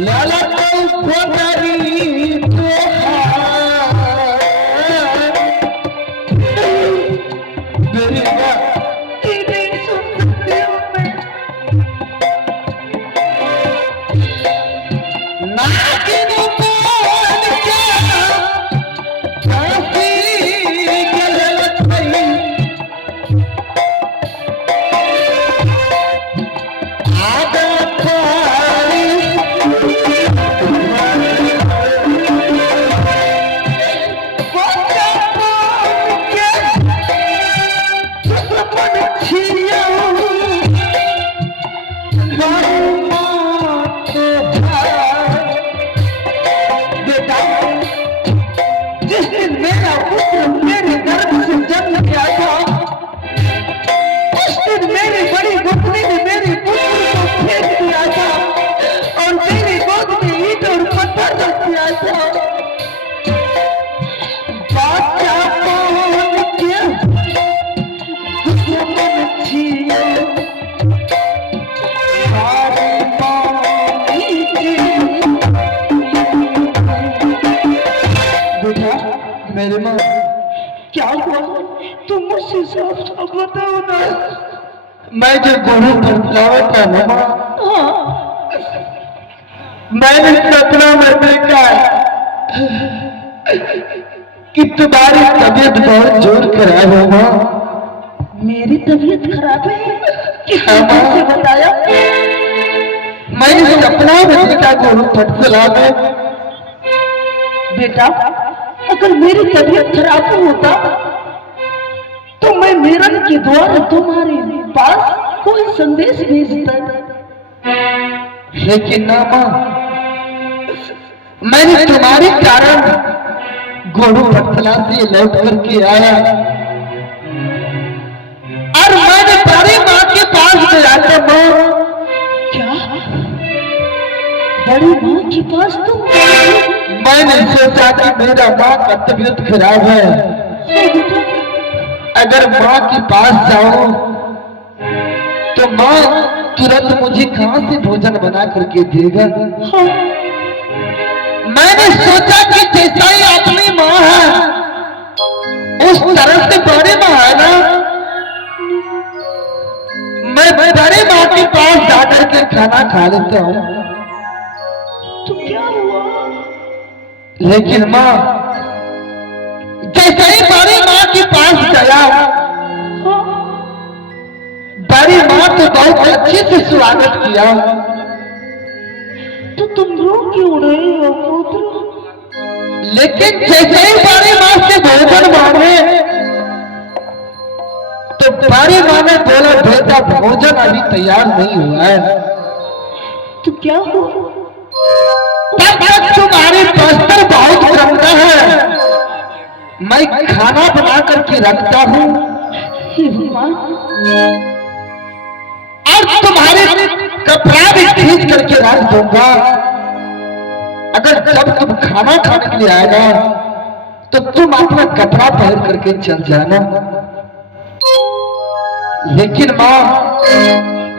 लाला तो कोटरी मेरे माँ क्या हुआ? तुम मुझसे साफ साफ बताओ ना। मैं जो गुरु बतलावा था ना माँ, मैंने सपना में देखा कि तुम्हारी तबीयत बहुत जोर खराब है माँ। मेरी तबीयत खराब है? किसने बताया? मैंने सपना में देखा गुरु बतला में। बेटा, अगर मेरी तबीयत खराब होता तो मैं मेरन के द्वारा तुम्हारे पास कोई संदेश भेजता, लेकिन ना माँ, मैंने तुम्हारे कारण गुरु बतला से लौट करके आया और मैंने बड़ी माँ के पास गया था माँ। क्या? बड़ी माँ के पास तुम? मैंने सोचा कि मेरा माँ का तबीयत खराब है, अगर माँ के पास जाऊं तो माँ तुरंत मुझे कहां से भोजन बना करके देगा। मैंने सोचा कि जैसा ही अपनी माँ है उस तरह से बड़ी माँ है ना, मैं बड़ी माँ के पास जाकर के खाना खा लेता हूँ। तो क्या हुआ? लेकिन माँ, जैसे ही बड़ी माँ के पास गया, बड़ी माँ तो बहुत अच्छे से स्वागत किया। तो तुम रो क्यों रहे हो पुत्र? लेकिन जैसे ही बड़ी माँ से भोजन मांगे तो बड़ी माँ ने बोला, बेटा भोजन अभी तैयार नहीं हुआ है। तो क्या हुआ? तब तक तुम्हारे बस्तर बहुत गंदा है, मैं खाना बना करके रखता हूँ और तुम्हारे कपड़ा भी खींच करके रख दूंगा। अगर जब तुम खाना खाने के लिए आएगा तो तुम अपना कपड़ा पहन करके चल जाना। लेकिन माँ,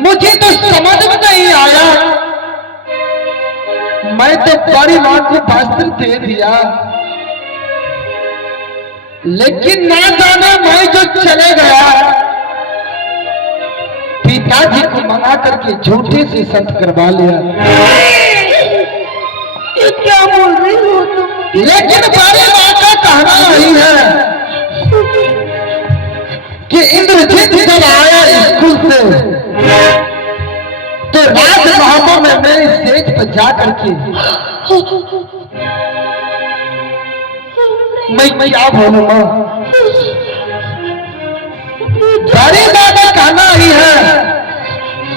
मुझे तो समझ में नहीं आया, मैं तो बड़ी माँ को वस्त्र दे दिया, लेकिन ना जाने मैं जो चले गया पिताजी को मना करके झूठे से संत करवा लिया। ये क्या बोल रही हो तुम? लेकिन बड़ी माँ का कहना यही है कि इंद्रजीत जब आया स्कूल से तो राजमहलों में मेरी स्टेज पर जा करके मैं क्या बोलूं माँ? बड़ी माँ का कहना ही है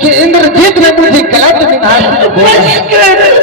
कि इंद्रजीत ने मुझे गलत विनाश में बोला।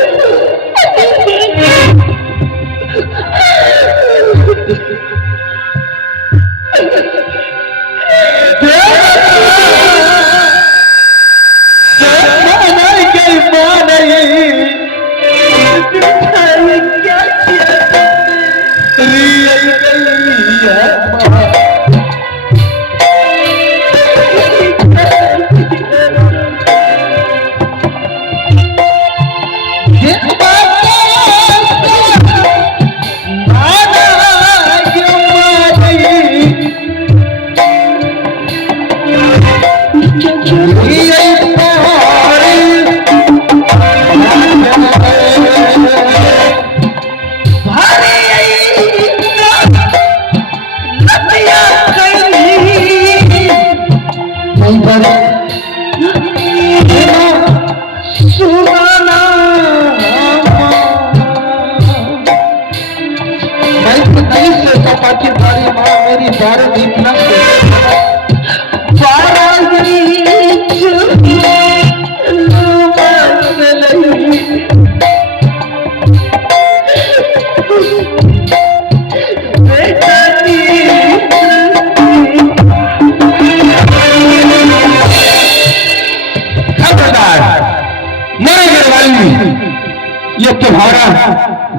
ये तुम्हारा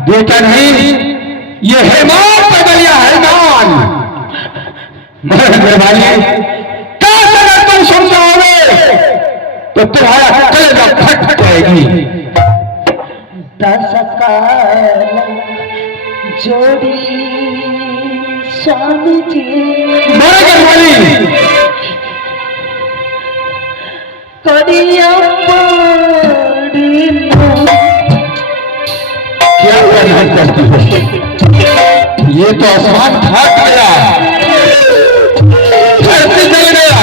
बेटा नहीं, ये हैमान बदलिया हैमान। अगर तुम समझाओगे तो तुम्हारा कलेजा फट जाएगी। जोड़ी स्वामी जी करिया क्या करना चाहती हो? ये तो आसमान फट गया, धरती जल गया।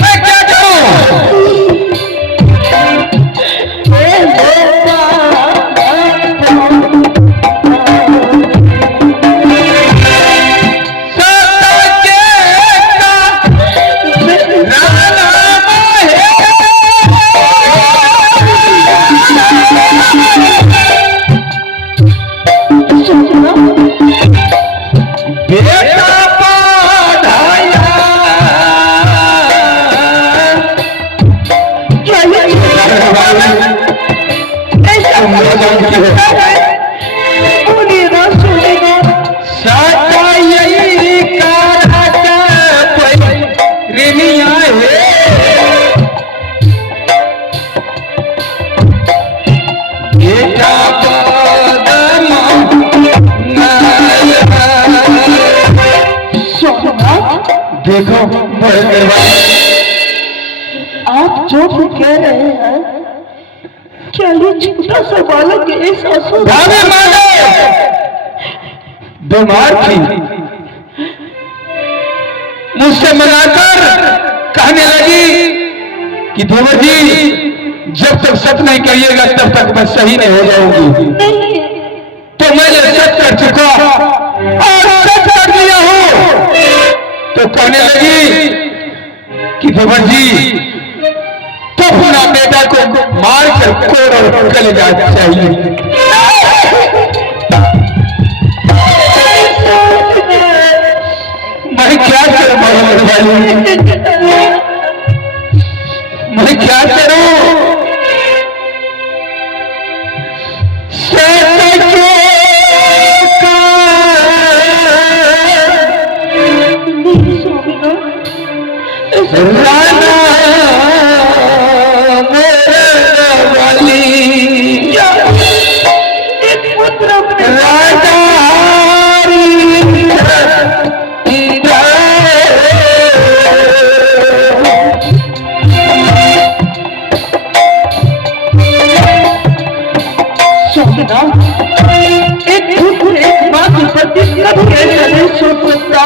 मैं क्या करूं? देखो आप जो भी कह रहे हैं, क्या ये छोटा सा बालक ऐसा बीमार थी, मुझसे मनाकर कहने लगी कि देवर जी जब तक सच नहीं कहिएगा तब तक मैं सही नहीं हो जाऊंगी। तो मैंने सच कर चुका और सच कर दिया हूं। तो कहने लगी कि देवर जी तो अपना बेटा को मार कर कोड़ और कलेजा चाहिए। मैं क्या करूं? मैं क्या करूं? राना मेरे वाली राजा एक बात प्रति कब कैसे नहीं सोच सकता।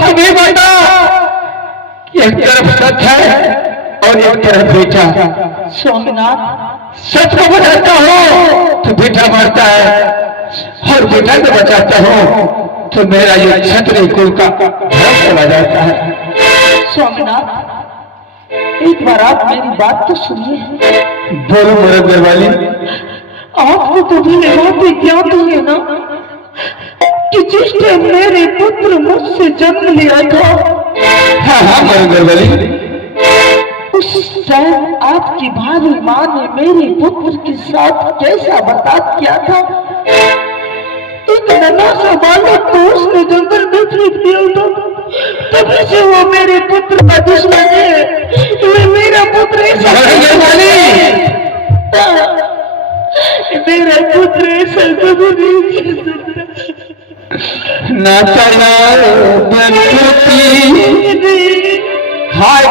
तुम्हें बता एक तरफ सच है और एक तरफ बेटा। स्वामीनाथ सच को बताता हो तो बेटा बेटा मरता है और बेटा को बचाता हूँ तो मेरा ये क्षत्रिय कुल का धर्म चला जाता है। स्वामीनाथ, एक बार आप मेरी बात तो सुनिए। बोलो मेरे घर वाली। आपको तो भले बात ज्ञात है ना कि जिस टाइम मेरे पुत्र मुझसे जन्म लिया था, हाँ हाँ मेरे घर वाली, उस टाइम आपकी भाभी माँ ने मेरे पुत्र के साथ कैसा बर्ताव किया था। एक नन्हा सा बालक को उसने जंगल में फेंक दिया था, तभी से वो मेरे पुत्र का दुश्मन है। मेरा पुत्र ऐसा मेरा पुत्र ऐसा कभी नहीं कर सकता। ना चला बंदूकी हाथ